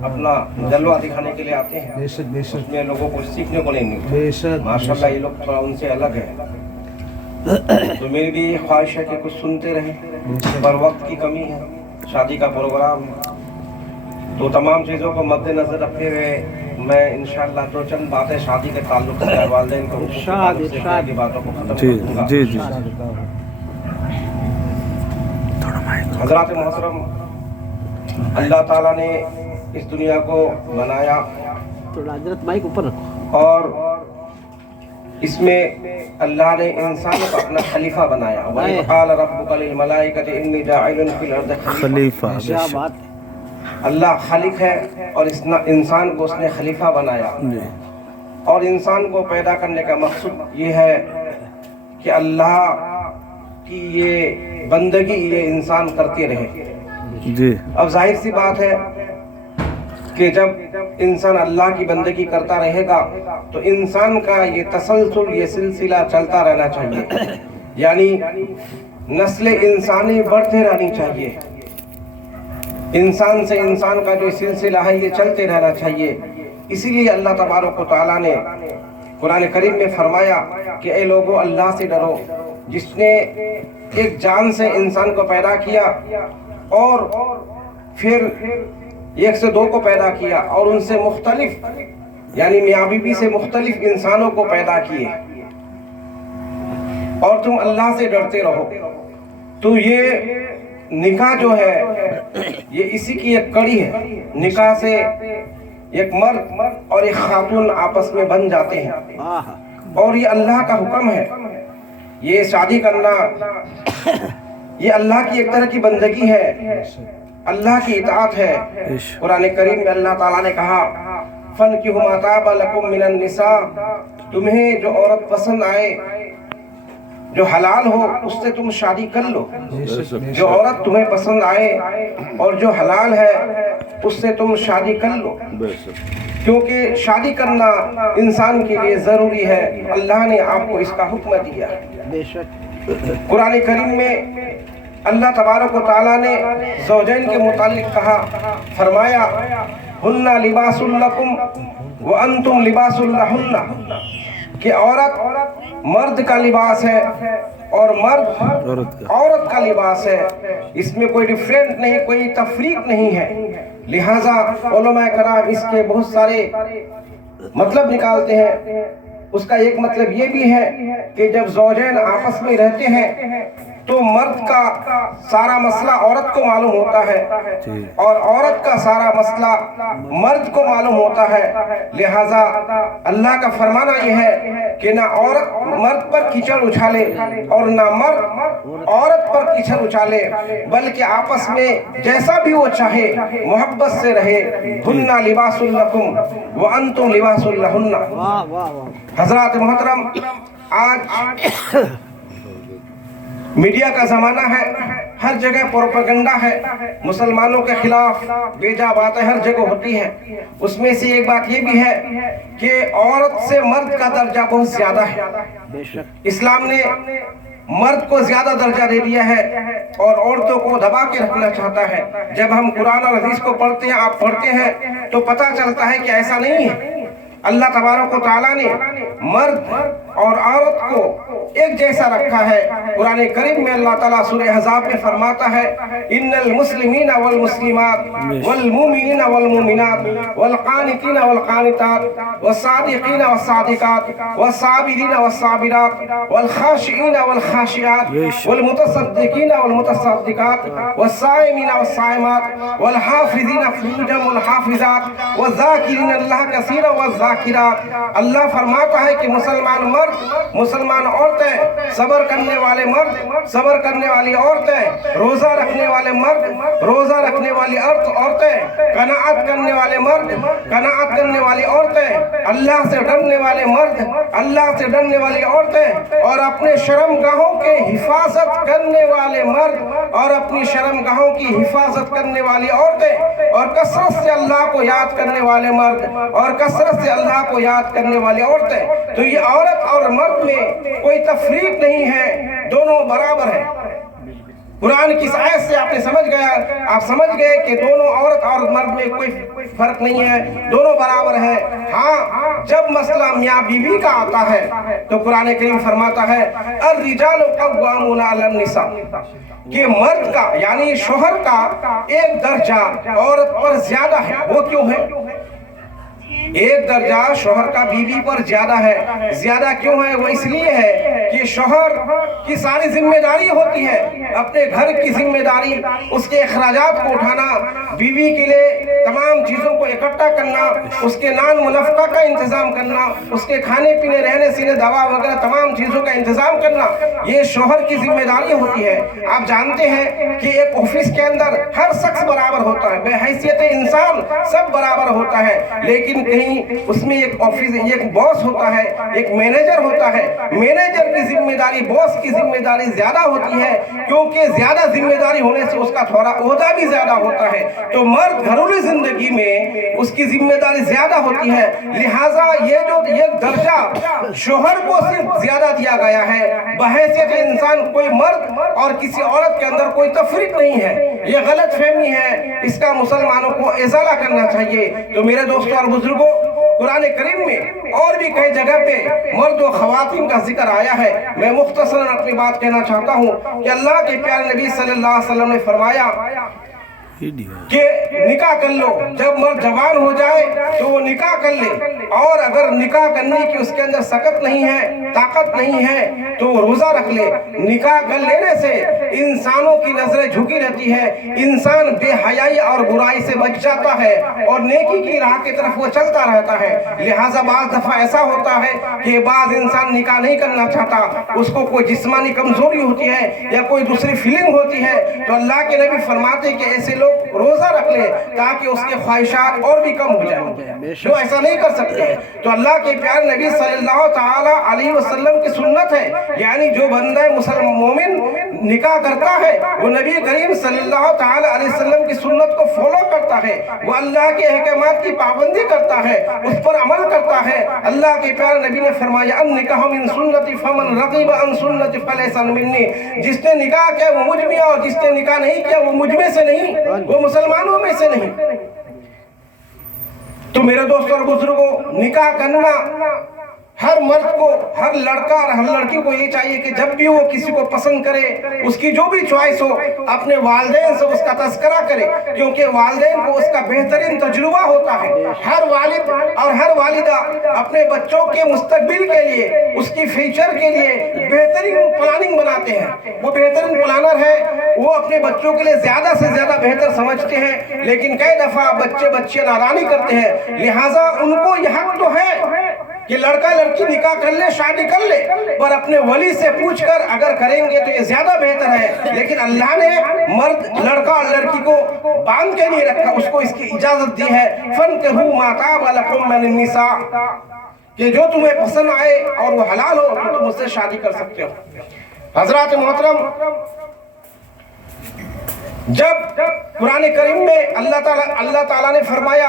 अपना जलवा दिखाने के लिए आते हैं, उसमें लोगों को सीखने को नहीं मिलता। माशाल्लाह ये लोग थोड़ा उनसे अलग है। तो मेरी भी ख्वाहिश है कि कुछ सुनते रहे, पर वक्त की कमी है, शादी का प्रोग्राम है, तो तमाम चीज़ों को मद्देनजर रखते हुए मैं इंशाअल्लाह तो चंद बातें शादी के ताल्लुक से वालिदैन को की बातों को खत्म करूंगा। जी जी हज़रात मोहतरम, अल्लाह ताला ने इस दुनिया को बनाया थोड़ा हजरत माइक ऊपर रखो, और इसमें अल्लाह ने इंसान को अपना खलीफा बनाया। वही क़ाल रब्बुका लिल मलाइकति इन्नी जाइलुन फिल अर्दि खलीफा। क्या बात है। अल्लाह खालिक है और इस इंसान को उसने खलीफा बनाया। और इंसान को पैदा करने का मकसद ये है कि अल्लाह की ये बंदगी ये इंसान करते रहे। जी अब जाहिर सी बात है कि जब इंसान अल्लाह की बंदगी करता रहेगा तो इंसान का ये तसलसल ये सिलसिला चलता रहना चाहिए, यानी नस्ल इंसानी बढ़ते रहनी चाहिए। इंसान से इंसान का जो सिलसिला है ये चलते रहना चाहिए। इसीलिए अल्लाह तबारक व तआला ने कुरान करीम में फरमाया कि ए लोगों, अल्लाह से डरो जिसने एक जान से इंसान को पैदा किया और फिर एक से दो को पैदा किया और उनसे मुख्तलिफ यानी मियाँ बीवी से मुख्तलिफ इंसानों को पैदा किए, और तुम अल्लाह से डरते रहो। तो ये निकाह जो है ये इसी की एक कड़ी है। निकाह से एक मर्द और एक खातून आपस में बन जाते हैं, और ये अल्लाह का हुक्म है। ये शादी करना ये अल्लाह की एक तरह की बंदगी है, अल्लाह की इताअत है। कुरान करीम में अल्लाह ताला ने कहा फनकिहू मा ताबा लकुम मिनन निसा, तुम्हें जो औरत पसंद आए, जो हलाल हो, उससे तुम शादी कर लो। जो औरत तुम्हें पसंद आए और जो हलाल है उससे तुम शादी कर लो, क्योंकि शादी करना इंसान के लिए जरूरी है। अल्लाह ने आपको इसका हुक्म दिया। कुरान करीम में अल्लाह तबारक व तआला ने ज़ौजैन के मुतालिक कहा, फरमाया हुन्ना लिबासुल लकुम व अंतुम लिबासुल लहुन्ना, कि औरत मर्द का लिबास है और मर्द औरत का लिबास है। इसमें कोई डिफरेंट नहीं, कोई तफरीक नहीं है। लिहाजा उलमाए कराम इसके बहुत सारे मतलब निकालते हैं। उसका एक मतलब ये भी है कि जब ज़ौजैन आपस में रहते हैं तो मर्द का सारा मसला औरत को मालूम होता है और औरत का सारा मसला मर्द को मालूम होता है। लिहाजा अल्लाह का फरमाना यह है कि ना औरत मर्द पर कीचड़ उछाले और ना मर्द औरत पर कीचड़ उछाले, बल्कि आपस में जैसा भी वो चाहे मोहब्बत से रहे। हुन्ना लिबासुल लकुम व अंतुम लिबासुल लहुन्ना। हज़रात मोहतरम, आज मीडिया का जमाना है, हर जगह प्रोपेगेंडा है, मुसलमानों के खिलाफ बेजा बातें हर जगह होती है। उसमें से एक बात ये भी है कि औरत से मर्द का दर्जा बहुत ज्यादा है। इस्लाम ने मर्द को ज्यादा दर्जा दे दिया है और औरतों को दबा के रखना चाहता है। जब हम कुरान और हदीस को पढ़ते हैं, आप पढ़ते हैं, तो पता चलता है कि ऐसा नहीं है। अल्लाह तबारक व तआला ने मर्द और औरत को एक जैसा रखा है। कुरान करीम में अल्लाह ताला सूरह अहज़ाब में फरमाता है इन्नल मुस्लिमीना वल मुस्लिमात वल मुमिनीना वल मुमिनात वल कानितीना वल कानितात वस सादिकीना वस सादिकात वस साबिरीना वस साबिरात वल खाशिईना वल खाशियात वल मुतसद्दिकीना वल मुतसद्दिकात वस साइमीना वस साइमात वल हाफिज़ीना फुरूजम वल हाफिज़ात वज़ ज़ाकिरीना अल्लाह कसीरा वज़ ज़ाकिरात। अल्लाह फरमाता है कि मुसलमान मर्द, मुसलमान औरतें, सब्र करने वाले मर्द, सब्र करने वाली औरतें, रोजा रखने वाले मर्द, रोजा रखने वाली औरतें, कनाअत करने वाले मर्द, कनाअत करने वाली औरतें, अल्लाह से डरने वाले मर्द, अल्लाह से डरने वाली औरतें, और अपने शर्मगाहों के हिफाजत करने वाले मर्द और अपनी शर्मगाहों की हिफाजत करने वाली औरतें, और कसरत से अल्लाह को याद करने वाले मर्द और कसरत से अल्लाह को याद करने वाली औरतें। तो ये औरत और मर्द में कोई तफरीक नहीं है, दोनों बराबर है। कुरान की इस आयत से आपने आप समझ गए कि दोनों औरत और मर्द में कोई फर्क नहीं है, दोनों बराबर है। हाँ, जब मसला मियाँ बीवी का आता है तो कुरान करीम फरमाता है अर्रिजालु कव्वामूना अलन निसा, कि मर्द का यानी शोहर का एक दर्जा औरत पर ज्यादा है। वो क्यों है? एक दर्जा शोहर का बीवी पर ज्यादा है। ज्यादा क्यों है? वो इसलिए है कि शोहर की सारी जिम्मेदारी होती है, अपने घर की जिम्मेदारी, उसके अखराजात को उठाना, बीवी के लिए तमाम चीजों को इकट्ठा करना, उसके नान मुनफ़्क़ा का इंतजाम करना, उसके खाने पीने रहने सीने दवा वगैरह तमाम चीजों का इंतजाम करना, ये शोहर की जिम्मेदारी होती है। आप जानते हैं कि एक ऑफिस के अंदर हर शख्स बराबर होता है, बेहैसियत इंसान सब बराबर होता है, लेकिन कहीं उसमें एक बॉस होता है, एक मैनेजर होता है। मैनेजर की जिम्मेदारी, बॉस की जिम्मेदारी ज्यादा होती है, क्योंकि ज्यादा जिम्मेदारी होने से उसका थोड़ा ओहदा भी ज्यादा होता है। तो मर्द घरेलू जिंदगी में उसकी जिम्मेदारी ज्यादा होती है, लिहाजा ये दर्जा शोहर को सिर्फ ज्यादा दिया गया है। बहैसियत इंसान कोई मर्द और किसी औरत के अंदर कोई तफरीक नहीं है, ये गलत फहमी है, इसका मुसलमानों को इज़ाला करना चाहिए। तो मेरे दोस्तों और बुजुर्गों, कुरान करीम में और भी कई जगह पे मर्द और खवातीन का जिक्र आया है। मैं मुख्तसरन अपनी बात कहना चाहता हूँ कि अल्लाह के प्यारे नबी सल्लल्लाहु अलैहि वसल्लम ने फरमाया कि निकाह कर लो। जब मर्द जवान हो जाए तो वो निकाह कर ले, और अगर निकाह करने की उसके अंदर सकत नहीं है, ताकत नहीं है, तो रोजा रख ले। निकाह कर लेने से इंसानों की नजरें झुकी रहती है, इंसान बेहयाई और बुराई से बच जाता है और नेकी की राह की तरफ वो चलता रहता है। लिहाजा बाज दफा ऐसा होता है कि बाज इंसान निकाह नहीं करना चाहता, उसको कोई जिस्मानी कमजोरी होती है या कोई दूसरी फीलिंग होती है, तो अल्लाह के नबी फरमाते कि ऐसे लोग रोजा रख ले ताकि उसके ख्वाहिशात और भी कम हो जाए। जो ऐसा नहीं कर सकते हैं, तो अल्लाह के प्यारे नबी सल्लल्लाहु ताला अलैहि वसल्लम की सुन्नत है, यानी जो बंदा मुसलमान मोमिन निकाह करता है वो नबी करीम सल्लल्लाहु ताला अलैहि वसल्लम की सुन्नत को फॉलो करता है, वो अल्लाह के अहकामात की पाबंदी करता है, उस पर अमल करता है। अल्लाह के प्यारे नबी ने फरमाया अन निकाह मिन सुन्नती फमन रग़िब अन सुन्नती फलैसा मिन्नी, जिसने निकाह किया वो मुझ में, और जिसने निकाह नहीं किया वो मुझ में से नहीं, वो मुसलमानों में से नहीं। तो मेरे दोस्तों और बुजुर्गों, निकाह करना हर मर्द को, हर लड़का और हर लड़की को ये चाहिए कि जब भी वो किसी को पसंद करे, उसकी जो भी चॉइस हो, अपने वालिदैन से उसका तज़किरा करे, क्योंकि वालिदैन को उसका बेहतरीन तजुर्बा होता है। हर वालिद और हर वालिदा अपने बच्चों के मुस्तकबिल के लिए, उसकी फ्यूचर के लिए बेहतरीन प्लानिंग बनाते हैं। वो बेहतरीन प्लानर है, वो अपने बच्चों के लिए ज्यादा से ज्यादा बेहतर समझते हैं, लेकिन कई दफा बच्चे नादानी करते हैं। लिहाजा उनको यह हक तो है कि लड़का लड़की निकाह कर ले, शादी कर ले, पर अपने वली से पूछकर अगर करेंगे तो ये ज्यादा बेहतर है। लेकिन अल्लाह ने मर्द, लड़का और लड़की को बांध के नहीं रखा, उसको इसकी इजाजत दी है फन्किहू मा ताब लकुम मिन निसा, कि जो तुम्हें पसंद आए और वो हलाल हो तो तुम उससे शादी कर सकते हो। हजरात मोहतरम, जब कुरान करीम में अल्लाह ताला ने फरमाया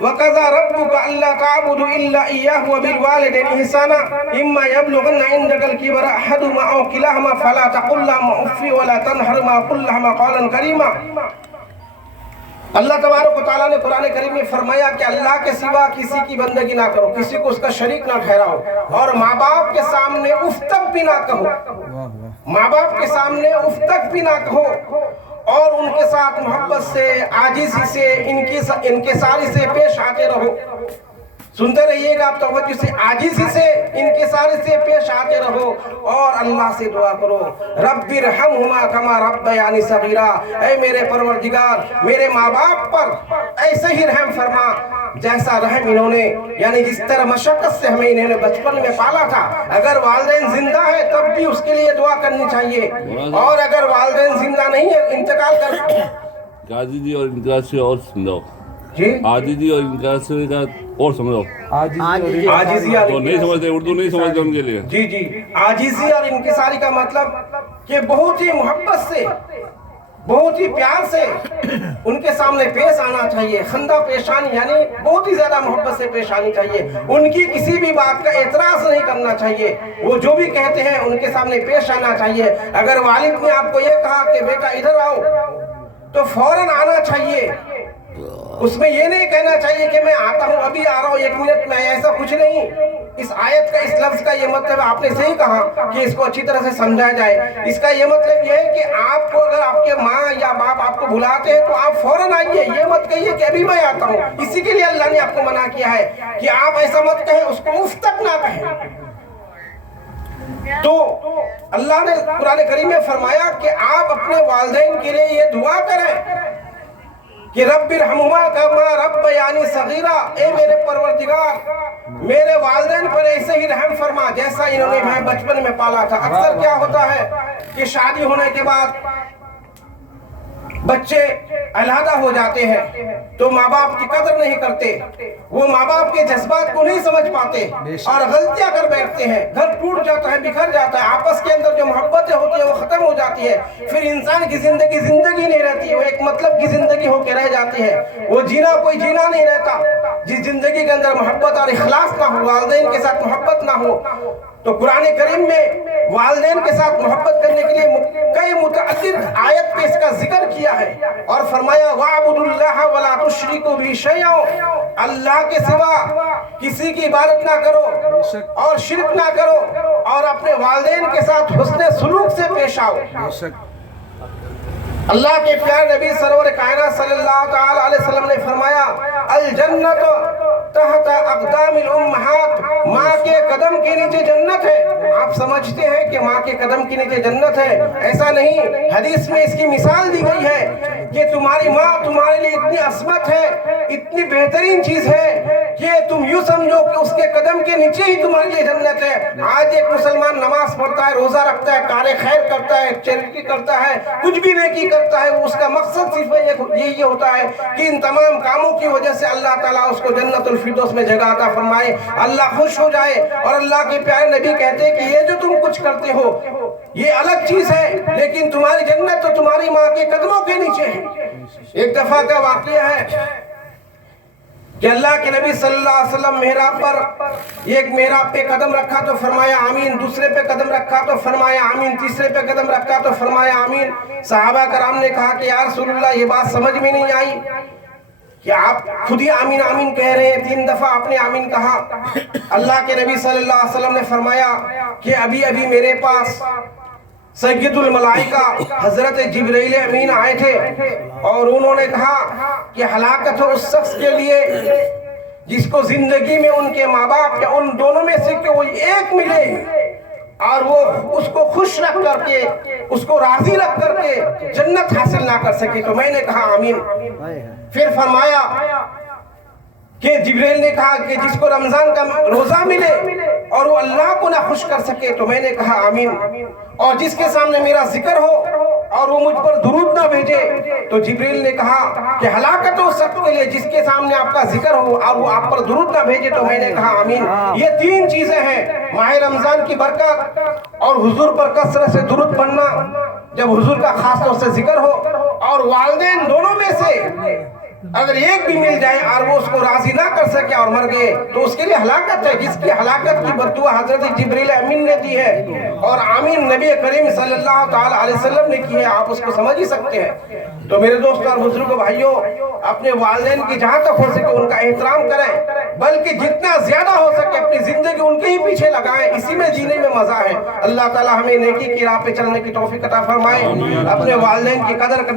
वक़ज़ा रब्बुका अल्ला ताबुदु इल्ला इय्याहु व बिल वालिदैनि इहसाना इम्मा यबलुगन्ना इंदकल किबरा अहदुहुमा औ किलाहुमा फला तक़ुल लहुमा उफ़्फ़ि व ला तनहरहुमा क़ुल लहुमा क़ौलन करीमा। अल्लाह तबारक व तआला ने कुरान करीम में फरमाया कि अल्लाह के सिवा किसी की बंदगी ना करो, किसी को उसका शरीक ना ठहराओ, और माँ बाप के सामने उफ तक भी ना कहो, माँ बाप के सामने उफ तक भी ना कहो, और उनके साथ मोहब्बत से, आजिज़ी से, इनके सारी से पेश आते रहो। सुनते रहिएगा आप तवज्जो से, आजिज़ी से, इनके सारे से पेश आते रहो, और अल्लाह से दुआ करो रब्बिरहमहुमा कमा रब्बयानी सगीरा, ऐ मेरे परवरदिगार मेरे माँ बाप पर ऐसे ही रहम फरमा जैसा रहम इन्होंने, यानी जिस तरह मशक्कत से हमें इन्होंने बचपन में पाला था। अगर वालिदैन जिंदा है तब भी उसके लिए दुआ करनी चाहिए, और अगर वालिदैन जिंदा नहीं है, इंतकाल कर आजिज़ी और इनकार से और समझाओ जी, आजिज़ी और इनकार से का और समझाओ। आजिज़ी तो नहीं समझते, उर्दू नहीं समझते उनके लिए। जी, आजिज़ी और इनकिसारी का मतलब कि बहुत ही मोहब्बत से बहुत ही प्यार से उनके सामने पेश आना चाहिए, खंदा पेशानी यानी बहुत ही ज्यादा मोहब्बत से पेश आनी चाहिए। उनकी किसी भी बात का एतराज नहीं करना चाहिए, वो जो भी कहते हैं उनके सामने पेश आना चाहिए। अगर वालिद ने आपको ये कहा कि बेटा इधर आओ तो फौरन आना चाहिए, उसमें ये नहीं कहना चाहिए कि मैं आता हूं, अभी आ रहा हूं, 1 मिनट में, ऐसा कुछ नहीं। इस आयत का, इस लफ्ज का ये मतलब आपने सही कहा कि इसको अच्छी तरह से समझाया जाए। इसका ये मतलब ये है कि आपको अगर आपके माँ या बाप आपको बुलाते हैं तो आप फौरन आइए, ये मत कहिए कि अभी मैं आता हूँ। इसी के लिए अल्लाह ने आपको मना किया है कि आप ऐसा मत कहें, उसको उफ तक ना कहें। तो अल्लाह ने कुरान करीम में फरमाया कि आप अपने वालिदैन के लिए ये दुआ करें कि रब्बिरहमुमा कमा रब्बयानी सगीरा, ए मेरे परवरदिगार मेरे वालिदैन पर ऐसे ही रहम फरमा जैसा इन्होंने हमें बचपन में पाला था। अक्सर क्या होता है कि शादी होने के बाद बच्चे अलहदा हो जाते हैं तो माँ बाप की कदर नहीं करते, वो माँ बाप के जज्बात को नहीं समझ पाते और गलतियां कर बैठते हैं। घर टूट जाता है, बिखर जाता है, आपस के अंदर जो मोहब्बतें होती है वो खत्म हो जाती है। फिर इंसान की जिंदगी नहीं रहती है, वो एक मतलब की जिंदगी होकर रह जाती है। वो जीना कोई जीना नहीं रहता जिस जिंदगी के अंदर मोहब्बत और इखलास ना हो, वालिदैन के साथ मोहब्बत ना हो। तो कुरान करीम में वालिदैन के साथ मोहब्बत करने के लिए कई मुतअद्दिद आयत में इसका जिक्र किया है और फरमाया वाबुदुल्लाह वला तुश्रिकू बिही शैअ, अल्लाह के सिवा किसी की इबादत ना करो और शिरक ना करो और अपने वालिदैन के साथ हुस्न सुलूक से पेश आओ। अल्लाह के प्यारे नबी सरवर कायनात सल्लल्लाहु तआला अलैहि वसल्लम ने फरमाया अल जन्नत तहत अक़दामिल उम्महात, माँ के कदम के नीचे जन्नत है। आप समझते हैं कि माँ के कदम के नीचे जन्नत है? ऐसा नहीं, हदीस में इसकी मिसाल दी गई है कि तुम्हारी माँ तुम्हारे लिए इतनी असमत है, इतनी बेहतरीन चीज है कि तुम यूं समझो कि उसके कदम के नीचे ही तुम्हारे लिए जन्नत है। आज एक मुसलमान नमाज पढ़ता है, रोजा रखता है, कार्य खैर करता है, चैरिटी करता है, कुछ भी नेकी करता है, उसका मकसद सिर्फ यही होता है कि इन तमाम कामों की वजह से अल्लाह ताला उसको जन्नतुल फिरदौस में जगह अता फरमाए, अल्लाह खुश हो जाए। और अल्लाह के प्यारे नबी कहते हैं कि ये जो तुम कुछ करते हो ये अलग चीज है, लेकिन तुम्हारी जन्नत तो तुम्हारी माँ के कदमों के नीचे है। एक दफा का वाकया है कि अल्लाह के नबी सल्लल्लाहु अलैहि वसल्लम मेहराब पर, एक मेहराब पे कदम रखा तो फरमाया आमीन, दूसरे पे कदम रखा तो फरमाया आमीन, तीसरे पे कदम रखा तो फरमाया आमीन। सहाबा कराम ने कहा कि या रसूलल्लाह ये बात समझ में नहीं आई कि आप खुद ही आमीन आमीन कह रहे हैं, 3 दफा आपने आमीन कहा। अल्लाह के नबी सल्लल्लाहु अलैहि वसल्लम ने फरमाया कि अभी अभी मेरे पास सैयदुल मलाइका हजरत जिब्रील अमीन आए थे और उन्होंने कहा कि हलाकत हो उस शख्स के लिए जिसको जिंदगी में उनके माँ बाप या उन दोनों में से कोई एक मिले और वो उसको खुश रख करके, उसको राजी रख करके जन्नत हासिल ना कर सके। तो मैंने कहा आमीन। फिर फरमाया कि जिब्रील ने कहा कि जिसको रमजान का रोजा मिले और वो अल्लाह को ना खुश कर सके, तो मैंने कहा आमीन। और जिसके सामने मेरा जिक्र हो और वो मुझ पर दुरूद ना भेजे, तो जिब्रील ने कहा कि हलाकत हो शख्स के लिए जिसके सामने आपका जिक्र हो और वो आप पर दुरूद ना भेजे, तो मैंने कहा आमीन। ये 3 चीजें हैं, माह रमजान की बरकत और हुजूर पर कसरत से दुरूद पढ़ना जब हुजूर का खास तौर से जिक्र हो, और वालिदैन दोनों में से अगर एक भी मिल जाए और वो उसको राजी ना कर सके और मर गए तो उसके लिए हलाकत है, जिसकी हलाकत की बद्दुआ हजरत जिब्रील अमीन ने दी है और आमीन नबी करीम सल्लल्लाहु ताला अलैहि वसल्लम ने की है। आप उसको समझ ही सकते हैं। तो मेरे दोस्तों और बुजुर्गों भाइयों, अपने वालिदैन की जहां तक हो सके उनका एहतराम करें, बल्कि जितना ज्यादा हो सके अपनी जिंदगी उनके ही पीछे लगाएं, इसी में जीने में मजा है। अल्लाह ताला हमें नेकी की राह पे चलने की तौफीक अता फरमाए, अपने वालिदैन की कदर